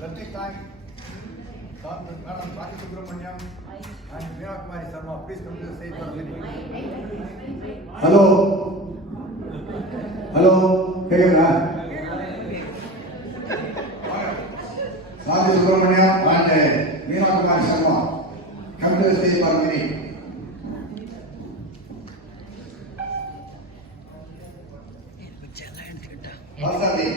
Let me thank Madam Sani Subramaniam and Meena Kumari Sharma. Please come to the stage for a minute. Hello. Hello. கேக்குதா? Sani Subramaniam and Meena Kumari Sharma. Come to the stage for a minute. Vasadi.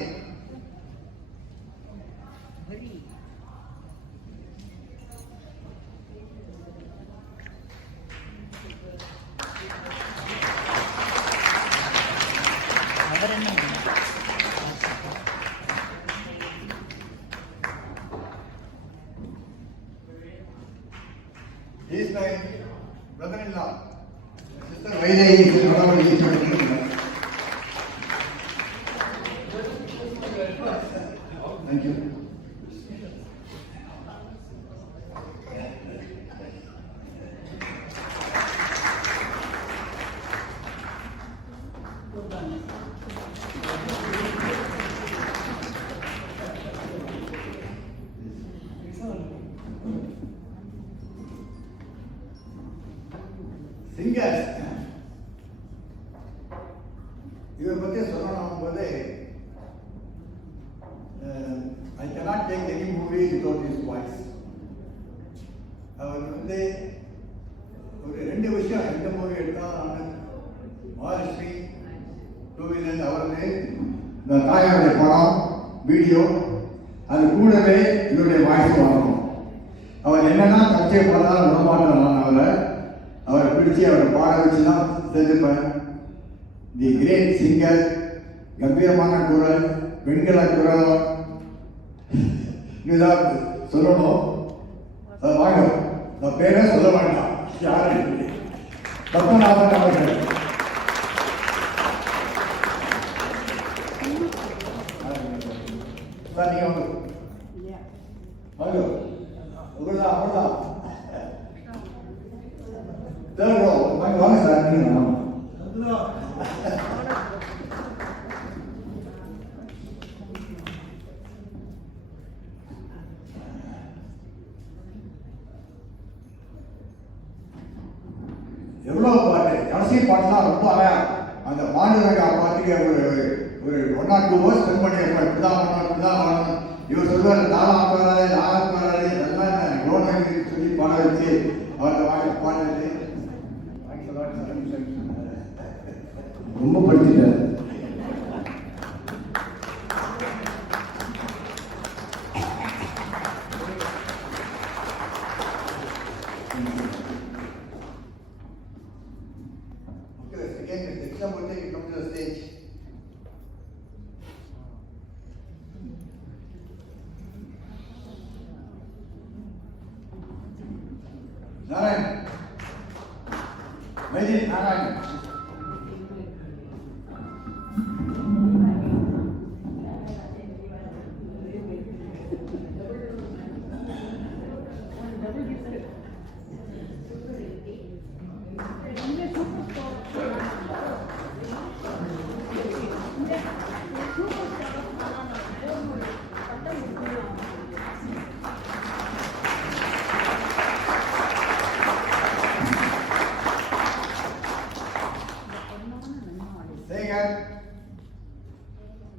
He is my brother-in-law. Sister Vaidehi is one of the Thank you. Singers. இவர் பற்றி சொல்லணும் போது I cannot take any movie without his voice. அவர் வந்து ஒரு ரெண்டு விஷயம் எந்த movie எடுத்தாலும் மகாலட்சுமி டூவிலேருந்து அவரது இந்த தாயாருடைய படம் வீடியோ அது கூடவே இவருடைய வாய்ஸ் வரணும். அவர் என்னென்னா கச்சை பண்ணாலும் விடமாட்டார். அவரை பிடிச்சி அவரை பாட வச்சு தான் செஞ்சுப்பேன். தி கிரேட் சிங்கர், கம்பீரமான குரல், பெண்கள குரல் இதுதான் சொல்லணும். அதை வாங்க, நான் பேரே சொல்ல வேண்டாம். யாரு பத்மநாபன் அவர்கள். சார் நீங்க வாங்க வாங்க உங்களதான் அவ்வளோதான் தேர்ட் ரோ வாங்க வாங்க சார் நீங்க எவ்வளோ பாட்டு கடைசி பாட்டுலாம் ரொம்ப அழகா அந்த மாநிலங்க பாட்டுக்கு ஒரு 1 or 2 hours ஸ்பெண்ட் பண்ணியிருப்போம். இப்படிதான் பண்ணணும் இப்படிதான் பண்ணணும். இவர் சொல்லுவார் நாலாம் பேராது எல்லாம் லோன் சொல்லி பாட வச்சு அவர்கிட்ட வாங்கி பாட வச்சு ரொம்ப படிச்சுட்டார். Come to the stage. Narayan. Vaidhi Narayan.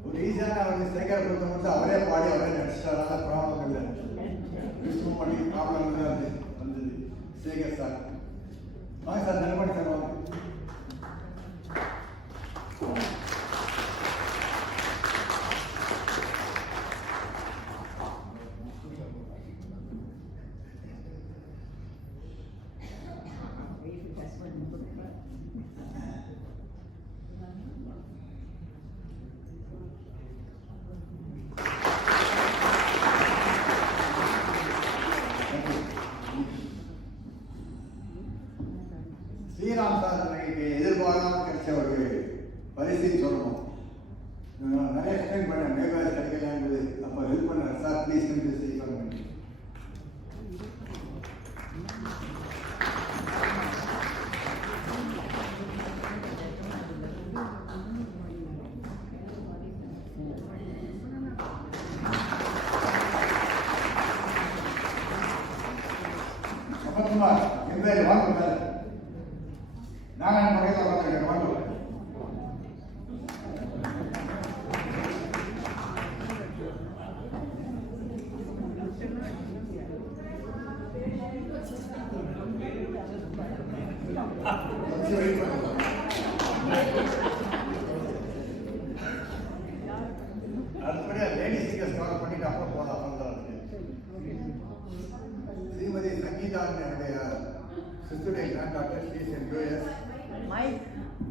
ஒரு ஈஸியான அவருக்கு சேகர் கொடுத்த மட்டும் அவரே பாடி அவரே நடிச்சிட்டாரால ப்ராப்ளம் இல்லை. விஷ்ணு பண்ணி ப்ராப்ளம் தான் வந்தது. சேகர் சார் வாங்க சார், நண்பன் சார் வாங்க. ஸ்ரீராம் சார் எனக்கு எதிர்பாராம கிடைச்ச ஒரு பரிசையும் சொல்லணும். நிறைய எக்ஸ்பிளைன் பண்ணேன் மேகாஸ் கிடைக்கலாங்கிறது. அப்போ ஹெல்ப் பண்ணுறேன் sir, please come to stage for me. Sukumar என் பேர் வாங்க நாங்கள் பக்கத்தில் பார்த்துருக்கேன் வாங்க. அடுத்தபடியாக லேடிஸுக்கு ஸ்டார்ட் பண்ணிட்டு அப்புறம் போகலாம். ஸ்ரீமதி சங்கீதா என்னுடைய சிஸ்டருடைய grand doctor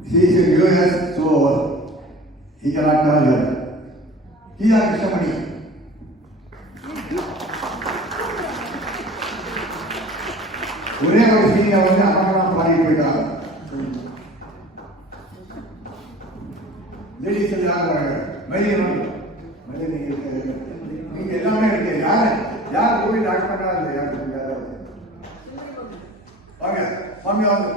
she is in US, so he cannot tell her. Geetha Krishnamani ஒரே ஒரு சீனியை வந்து அண்ணாமலாம் பாடி போயிட்டாங்க. லேடிஸ் யாரும் நீங்க எல்லாமே இருக்கு. யார் கோவில் ஆக்ட் பண்ணாது யாரு வாங்க மாமி வாங்க.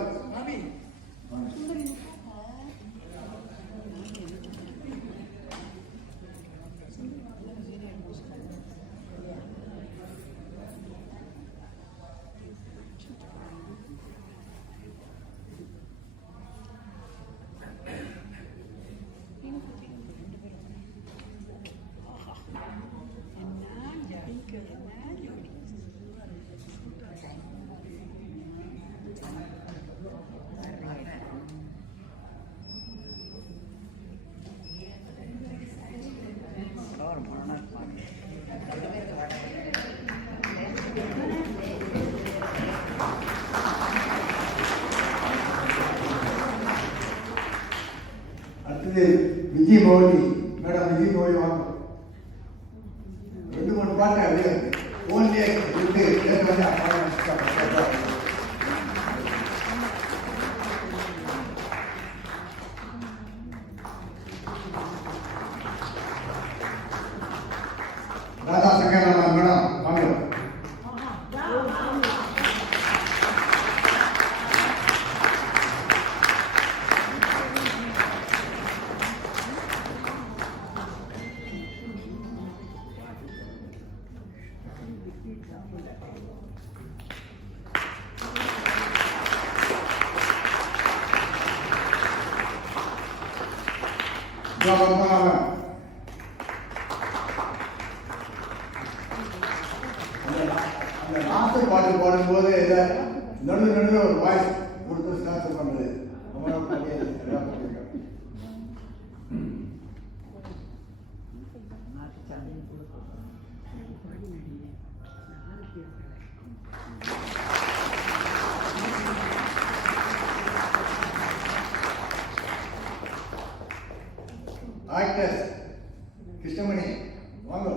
விஜய் மோடி மேடம், விஜய் மோடி வாங்க. 2-3 பாட்டு ஓன்லியே விட்டு ராதா சங்கர் மேடம் வாங்க. அந்த நாட்டு பாட்டு பாடும்போது நடுவில் ஒரு வாய்ஸ் கொடுத்து ஸ்டார்ட் பண்ணுறது ஆக்டர்ஸ் கிருஷ்ணமணி வாங்க.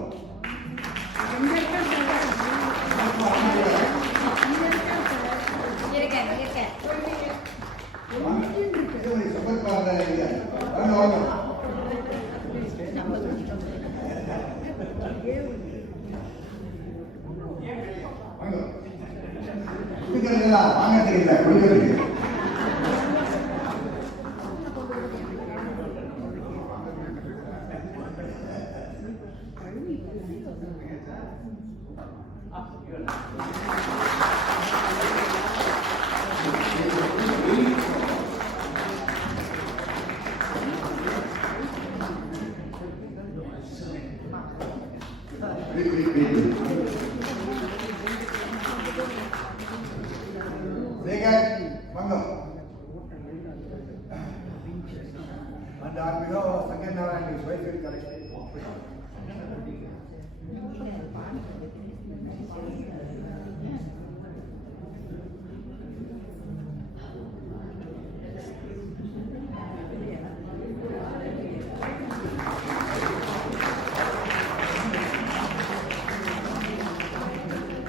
வாங்க தெரியல கொடுக்கறதுக்கு and on behalf of Sanganara and his wife will collect it.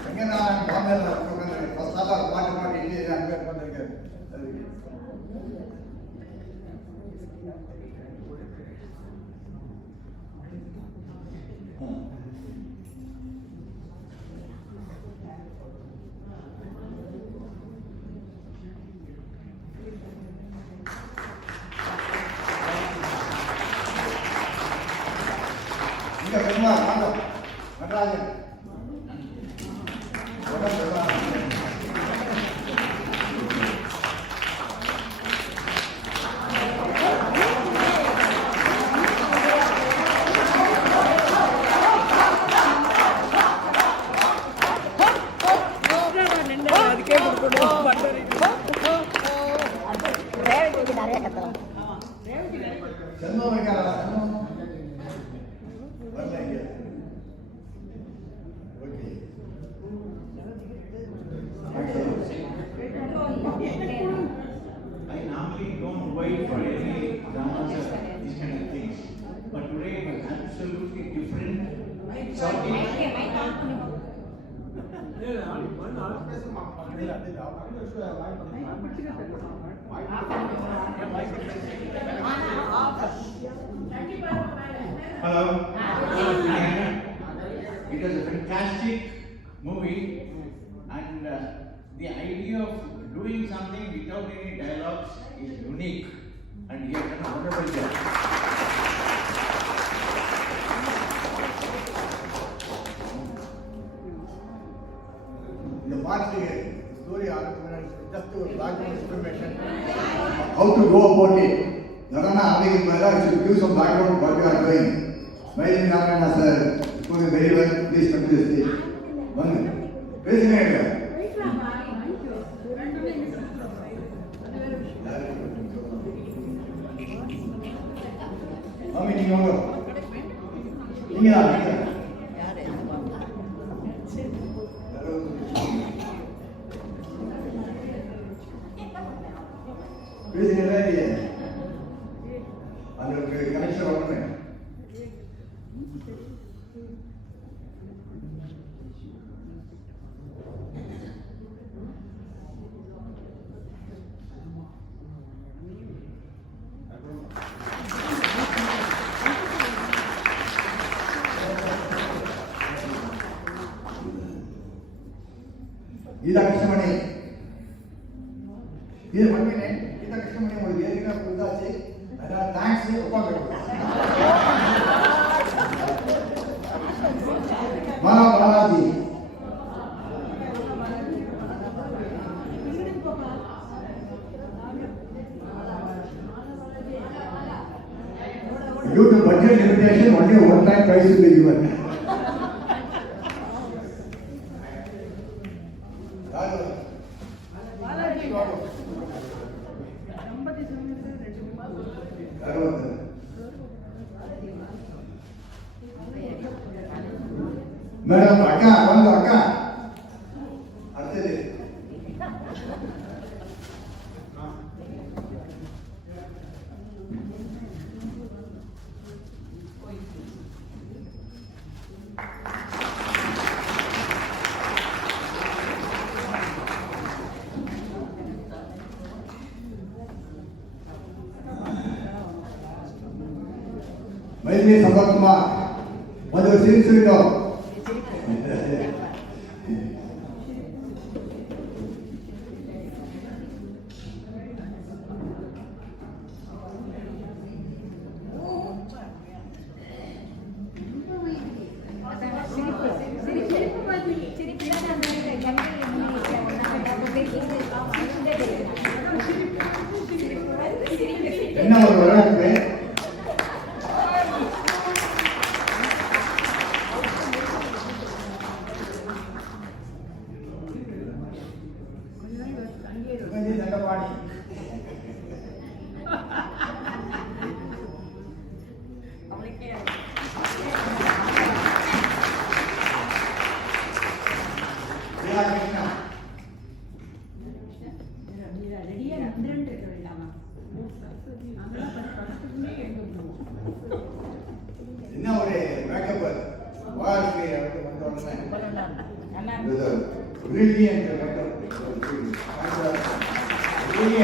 Sanganara and Pamela Pasala, what India and Natarajan. Hello. It was a fantastic movie, and the idea of doing something without any dialogues is unique, and he has done a wonderful job. In the past year, story argument just to background information. How to go about it? Narana Abhigimala should give some background what we are doing. Mail Narayana sir, doing very well, please come to the stage. One minute. President. Mami, நீங்க வாங்க. நீங்க தான். பேசுகிறதா இல்லையா? அது ஒரு connection வரணும். கீதா கிருஷ்ணமணி இது பண்ணுவேன். கீதா கிருஷ்ணமணி உங்களுக்கு ஏற்கனவே கொடுத்தாச்சு. அதான் தேங்க்ஸ் உட்காந்து Balaji due to budget limitation only one time prize will be given. Madam அக்கா வந்து அக்கா அடுத்தது மைத்ரி சம்பத்குமார் ಒಂದು ಸಿರಿಸಿರಿಟೋ என்ன ஒரு வரலாற்று என்ன ஒரு மேக்கப் வாழ்க்கை வந்தோடனே brilliant makeup really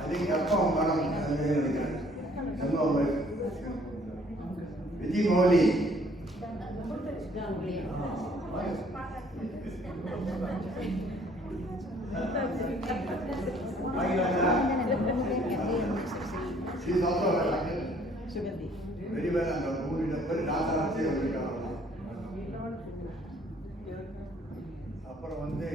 I think அப்பா மனம் நினைக்கிறேன் நம்ம Vijay Mouli she is also a actor. Very well and good in the very last day of the அப்புறம் வந்து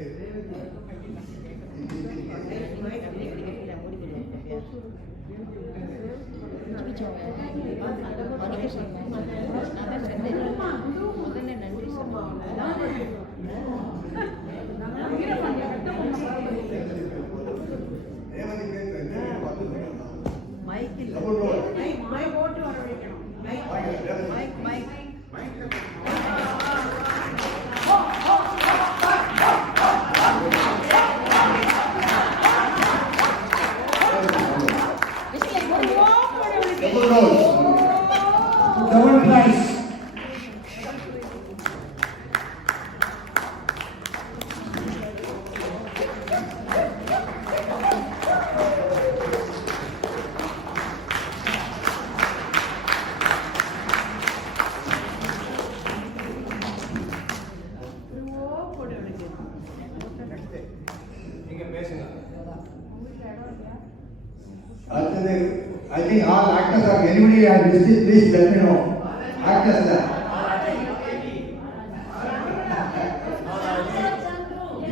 Double roll. அடுத்தது I think all actors are anybody are visited, please let me know. Actors there.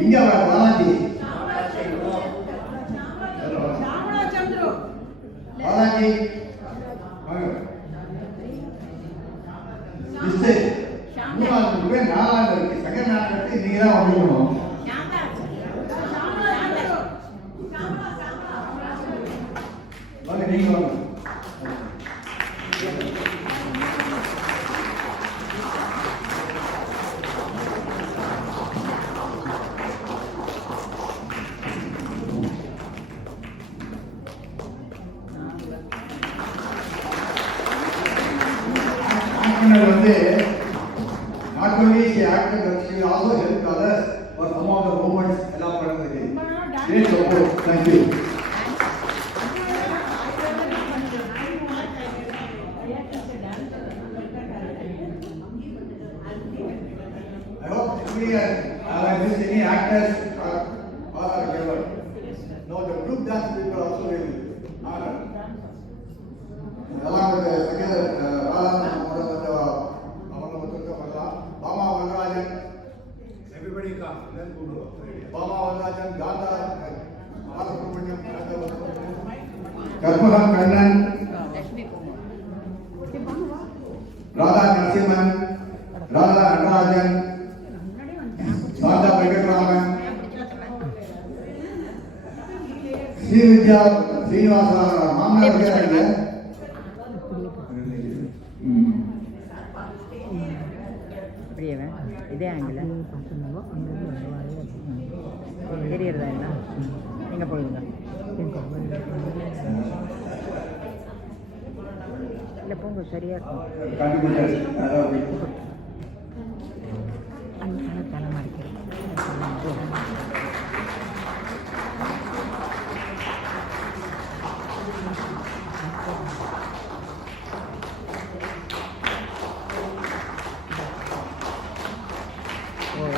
இங்க வர பாலாஜி. பாலாஜி. இஸ்தே. மூணாவது நாலாவது இருக்கு. Second நாள் நீங்க தான் வந்துக்கணும். நீங்க வாங்க. வந்து not only she acted but she also helped others for some of the movements எல்லாம் பண்ணதுக்கு great support. Thank you. I hope everybody has missed any actors or are given. No, the group dance people also will honor. along with the together Bama Vandarajan, everybody come. Bama Vandarajan, Gandha, Karpuram Kannan, Radha Narasimhan, Radha Natarajan, Santa Venkatraman, Sri Vidya Srinivasa, Mama Vidya. இதே ஆங்கில தெரியறதா என்ன எங்கே போகுதுங்க இல்லை போங்க சரியா இருக்கும் தனமாக இருக்கிறேன்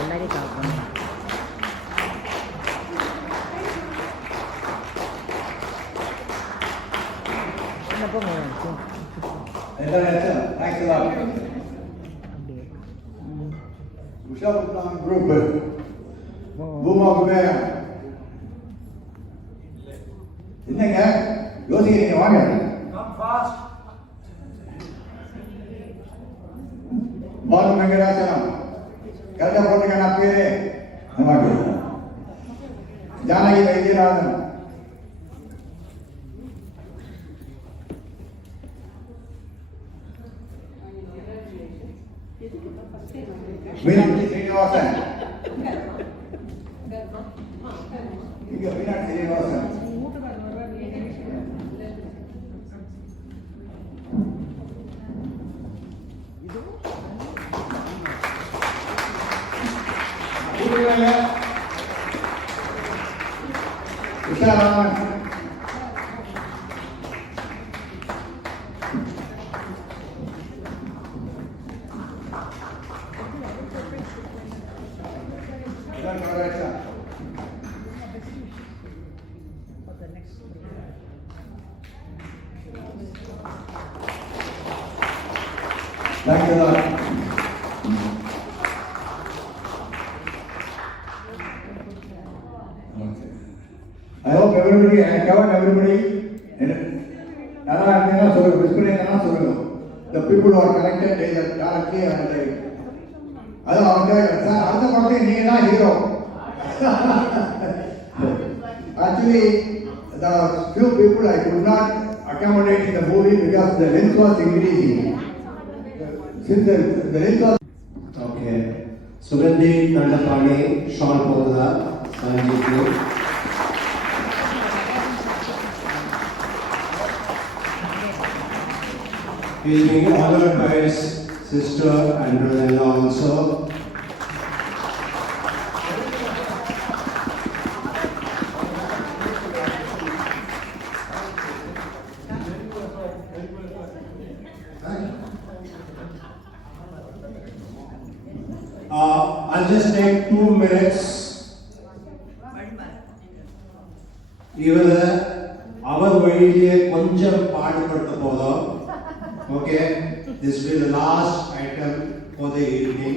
எல்லாரையும் பார்க்கணும் என்ன போங்க Usha Putnam group, Buma Kubera. என்னங்க யோசிக்கிறீங்க வாங்க. Come fast. பாலு வெங்கடாச்சலம் கரெக்டா போட்டுங்க நான் பேரு நமக்கு ஜானகி வைத்தியநாதன் மீனாட்சி ஸ்ரீனிவாசன் இங்க Meenakshi Srinivasan உஷாராமன் Thank you, Lord. I hope everybody, I covered everybody. The people who are connected, they are directly and hero. Actually, the few people I could not accommodate in the movie because the length was increasing. Since the length was okay. Sugandhi Nandapani, Sean Poda, Sanjeev. He is being honored by his sister and brother-in-law also. I'll just take 2 minutes. Even our way மொழியிலே கொஞ்சம் பாடுபடுத்த போதும். Okay, this will be the last item for the evening.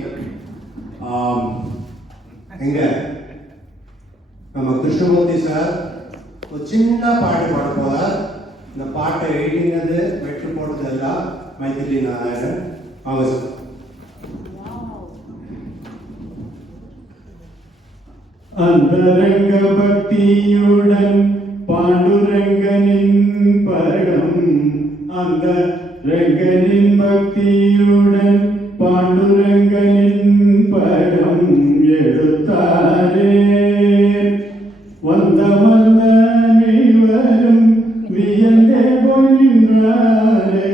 எங்க நம்ம Krishnamurthy sir ஒரு சின்ன பாட்டு பாட போறார். இந்த பாட்டை எழுதினது வெற்றி போட்டது எல்லாம் மைத்திரி நாராயணன் அவங்க. அந்தரங்க பக்தியுடன் பாண்டுரங்கனின் படம், அந்த ரங்கனின் பக்தியுடன் பாண்டுரங்கனின் படம் எடுத்தாரே. வந்த மன்னவரும் வியந்தே போகின்றாரே.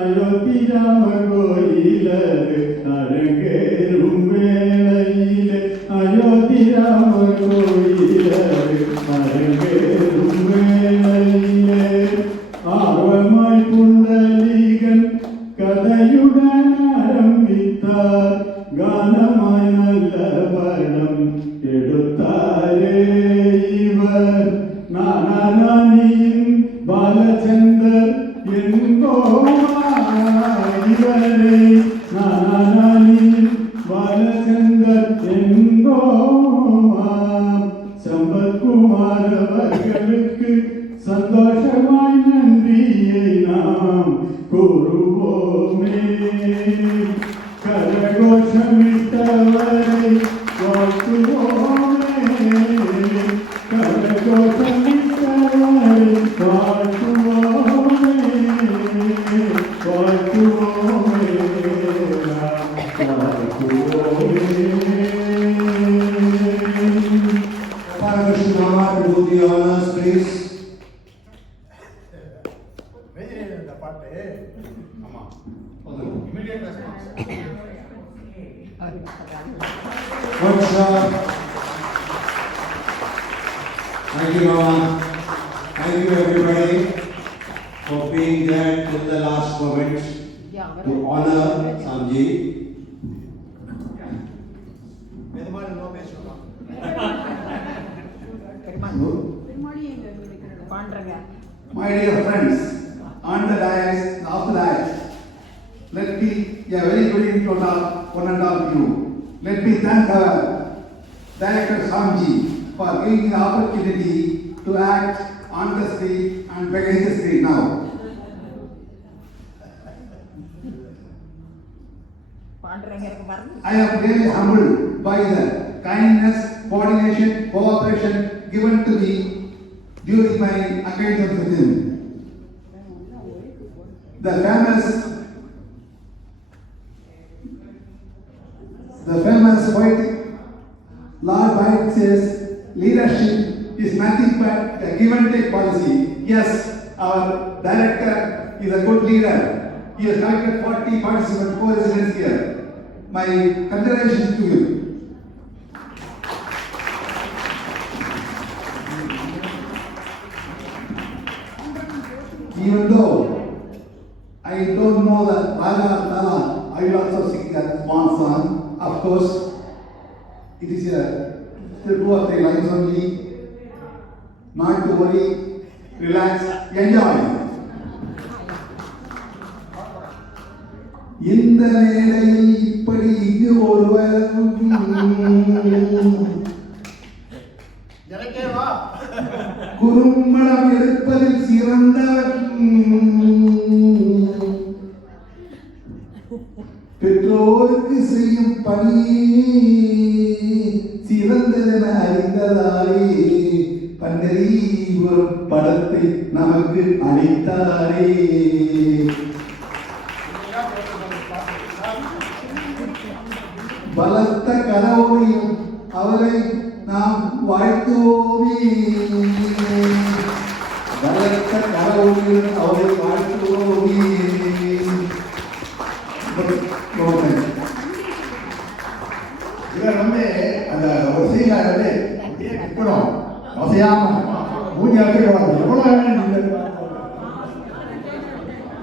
அயோத்தி ராம கோயிலரு அரங்கேறும் வேளையிலே, அயோத்தி ராம கோயிலரு அரங்கேறும் வேளையிலே, ஆர்வமாய் புண்டலீகன் கதையுடன் ஆரம்பித்தார். கானமாய் நல்ல படம் எடுத்தாரே இவர். நானானியின் பாலச்சந்தர் என்போரே. நானானியின் பாலச்சந்தர் என்போம். சம்பத்குமார் அவர்களுக்கு சந்தோஷமாய் நன்றியை நாம் கூறுவோமே. கரகோஷமிட்டவரை வாழ்த்துவோமே. கரகோஷமிட்டவரை வாழ்த்துவோமே. வாழ்த்துவோமே. Krishna to the honors, please. இந்த பாட்டு ஆமா immediate response. Good job. Thank you, Mama. Thank you, everybody, for being there till the last moment to honor Samji. Perumal நோ பேசுறோம். My dear friends, on the dais, off the dais, let me a very good intro to one and all of you. Let me thank our Director Samji for giving the opportunity to act on the street and behind the screen now. I am really humbled by the kindness, coordination, cooperation given to me during my acquaintance with him. The famous poetic Lord Byron says, leadership is nothing but a give and take policy. Yes, our director is a good leader. He has collected 40 participants, co-residents here. My congratulations to you. Even though I don't know the Raga Tala, I will also sing that one song. Of course, it is still 2 or 3 lines only. Not to worry, relax, enjoy. இந்த வேளையில் இப்படி இங்கு ஒருவர் எனக்கே வா. குறும்படம் எடுப்பதில் சிறந்தவர், பெற்றோருக்கு செய்யும் பணி சிறந்ததென அறிந்ததாலே பண்டரிபுரம் படத்தை நமக்கு அளித்தாரே. பலத்த கரவோடையும் அவரை நாம் வாழ்த்துவோமே. பலத்த கரவோடையும் அவரை வாழ்த்துவோமே. இவர் அந்த ஒரு சீனா நிற்கணும் அவசியாம மூஞ்சி அடிக்கணும். எவ்வளவு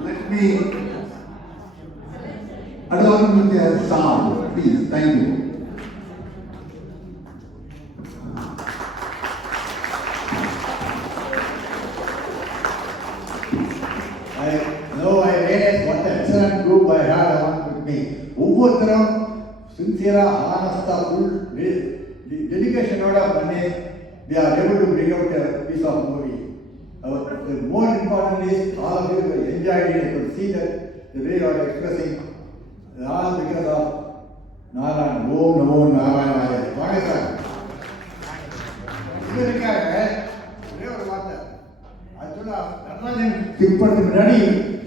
Let me adorn with a song, please. Thank you. I know I realized what an excellent group I had along with me. ஒவ்வொருத்தரும் சின்சியரா ஆனஸ்டா ஃபுல் டெடிகேஷனோட பண்ணி they are able to bring out a piece of movie. The more important is all of you enjoyed it. I could see that the way you are expressing all because of Narayan. Om Namo Narayana. வாங்க sir. இது இருக்காங்க ஒரே ஒரு வார்த்தை ஆக்சுவலா நடராஜன் திப்பத்துக்கு முன்னாடி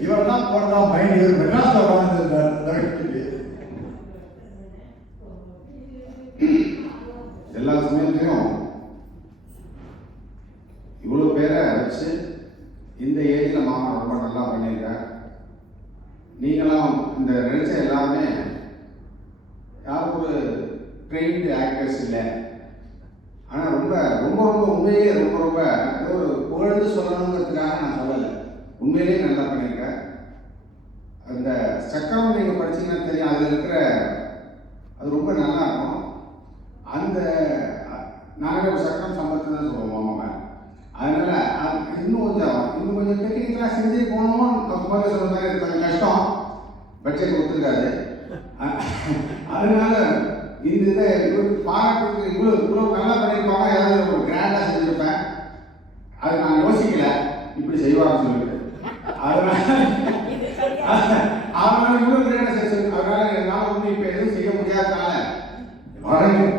இவரெல்லாம் போறதா மைண்ட் இவர் மெட்ராஸ்ல வாழ்ந்து எல்லா சமயத்திலையும் இவ்வளோ பேரை வச்சு இந்த ஏஜில் மாமா ரொம்ப நல்லா பண்ணியிருக்கார். நீங்களாம் இந்த நினைச்ச எல்லாமே யாரும் ஒரு ட்ரெயின்டு ஆக்டர்ஸ் இல்லை. ஆனால் ரொம்ப ரொம்ப ரொம்ப உண்மையிலேயே ரொம்ப ஏதோ ஒரு புகழ்ந்து சொல்லணுங்கிறதுக்காக நான் சொல்லலை. உண்மையிலேயே நல்லா பண்ணியிருக்கேன். அந்த சக்கரம் நீங்கள் படிச்சீங்கன்னா தெரியும், அதில் இருக்கிற அது ரொம்ப நல்லா இருக்கும். அந்த நாங்கள் ஒரு சக்கரம் சம்பளத்தை தான் சொல்லுவோம் மாமா. அதனால் இன்னும் கொஞ்சம் டெக்னிக்கலாக செஞ்சு போகணும். முதல்ல சொல்கிற மாதிரி கொஞ்சம் கஷ்டம், பட்ஜெட் கொடுத்துருக்காரு. அதனால இந்த இதை பாராட்டுக்கு இவ்வளோ நல்லா பண்ணியிருப்பாங்க. ஏதாவது ஒரு கிராண்டாக செஞ்சுருப்பேன். அது நான் யோசிக்கல இப்படி செய்வாங்கன்னு சொல்லிட்டு. அதனால இவ்வளோ கிராண்டாக செஞ்சு அதனால என்னால் ஒன்றும் இப்போ எதுவும் செய்ய முடியாதனால வழங்கும்.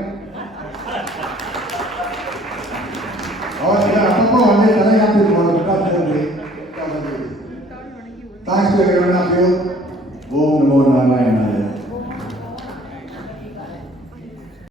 அப்பப்போ வந்து தலையாட்டு thanks to everyone of you. ஓம் நமோ நாராயணாய.